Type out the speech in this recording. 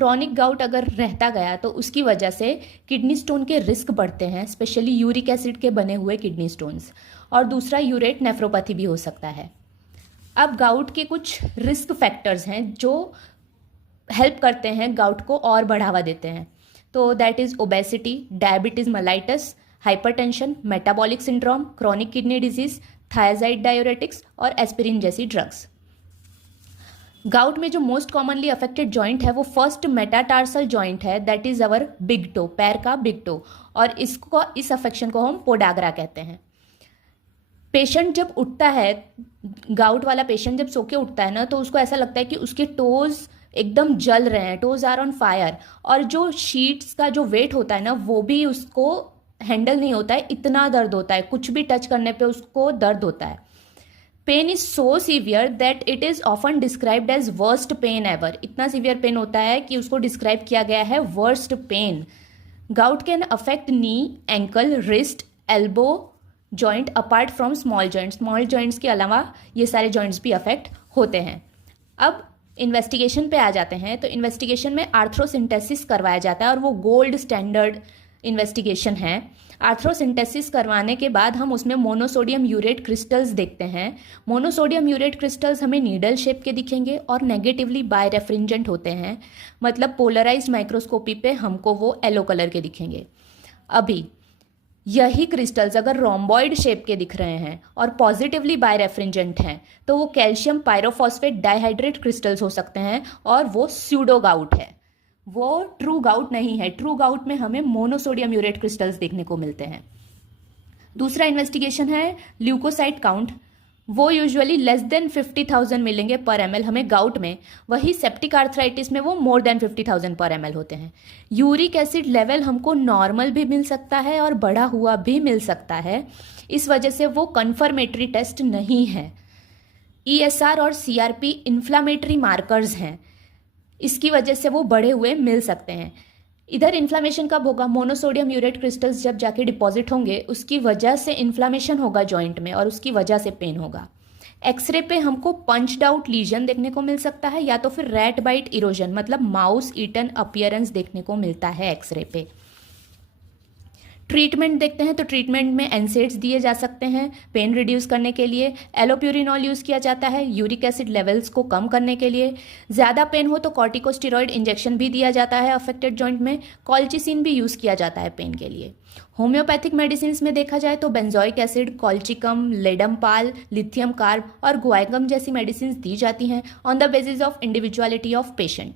Chronic gout अगर रहता गया तो उसकी वजह से किडनी स्टोन के रिस्क बढ़ते हैं, स्पेशली यूरिक एसिड के बने हुए किडनी स्टोन्स। और दूसरा यूरेट नेफ्रोपैथी भी हो सकता है। अब गाउट के कुछ रिस्क फैक्टर्स हैं जो हेल्प करते हैं, गाउट को और बढ़ावा देते हैं। तो that is obesity, diabetes mellitus, hypertension, metabolic syndrome, chronic kidney disease, thyroid diuretics और एस्पिरिन जैसी ड्रग्स। गाउट में जो मोस्ट कॉमनली अफेक्टेड जॉइंट है वो फर्स्ट मेटाटार्सल जॉइंट है, that is our big toe, पैर का बिग टो। और इस अफेक्शन को हम पोडाग्रा कहते हैं। पेशेंट जब उठता है, गाउट वाला पेशेंट जब सो के उठता है ना, तो उसको ऐसा लगता है कि उसके टोज एकदम जल रहे हैं, टोज आर ऑन फायर। और जो शीट्स का जो वेट होता है ना, वो भी उसको हैंडल नहीं होता है, इतना दर्द होता है, कुछ भी टच करने पे उसको दर्द होता है। Pain is so severe that it is often described as worst pain ever. इतना सीवियर पेन होता है कि उसको डिस्क्राइब किया गया है worst pain. Gout can affect knee, ankle, wrist, elbow joint apart from small joints. Small joints के अलावा ये सारे जॉइंट्स भी अफेक्ट होते हैं। अब इन्वेस्टिगेशन पे आ जाते हैं। तो इन्वेस्टिगेशन में आर्थ्रोसिंटेसिस करवाया जाता है और वो गोल्ड स्टैंडर्ड इन्वेस्टिगेशन है। आर्थ्रोसिंटेसिस करवाने के बाद हम उसमें मोनोसोडियम यूरेट क्रिस्टल्स देखते हैं। मोनोसोडियम यूरेट क्रिस्टल्स हमें नीडल शेप के दिखेंगे और नेगेटिवली बायरेफ्रिंजेंट होते हैं, मतलब पोलराइज्ड माइक्रोस्कोपी पे हमको वो येलो कलर के दिखेंगे। अभी यही क्रिस्टल्स अगर रोम्बॉइड शेप के दिख रहे हैं और पॉजिटिवली बायरेफ्रिंजेंट हैं तो वो कैल्शियम पायरोफॉस्फेट डाइहाइड्रेट क्रिस्टल्स हो सकते हैं और वो स्यूडो गाउट है, वो ट्रू गाउट नहीं है। ट्रू गाउट में हमें मोनोसोडियम यूरेट क्रिस्टल्स देखने को मिलते हैं। दूसरा इन्वेस्टिगेशन है ल्यूकोसाइट काउंट। वो यूजुअली लेस देन 50,000 मिलेंगे पर ml हमें गाउट में, वही सेप्टिक आर्थराइटिस में वो मोर देन 50,000 पर ml होते हैं। यूरिक एसिड लेवल हमको नॉर्मल भी मिल सकता है और बढ़ा हुआ भी मिल सकता है, इस वजह से वो कन्फर्मेटरी टेस्ट नहीं है। ESR और CRP इन्फ्लामेटरी मार्कर्स हैं, इसकी वजह से वो बढ़े हुए मिल सकते हैं। इधर इन्फ्लामेशन कब होगा? मोनोसोडियम यूरेट क्रिस्टल्स जब जाके डिपॉजिट होंगे उसकी वजह से इन्फ्लामेशन होगा जॉइंट में और उसकी वजह से पेन होगा। एक्सरे पे हमको पंच्ड आउट लीजन देखने को मिल सकता है या तो फिर रैट बाइट इरोजन, मतलब माउस ईटन अपीयरेंस देखने को मिलता है एक्सरे पे। ट्रीटमेंट देखते हैं तो ट्रीटमेंट में एनसेड्स दिए जा सकते हैं पेन रिड्यूस करने के लिए। एलोप्यूरिनॉल यूज़ किया जाता है यूरिक एसिड लेवल्स को कम करने के लिए। ज़्यादा पेन हो तो कॉर्टिकोस्टेरॉइड इंजेक्शन भी दिया जाता है अफेक्टेड जॉइंट में। कॉल्चिसिन भी यूज़ किया जाता है पेन के लिए। होम्योपैथिक मेडिसिन में देखा जाए तो benzoic acid, colchicum, ledum pal, lithium carb और गुआइगम जैसी मेडिसिन दी जाती हैं on the basis of individuality of patient.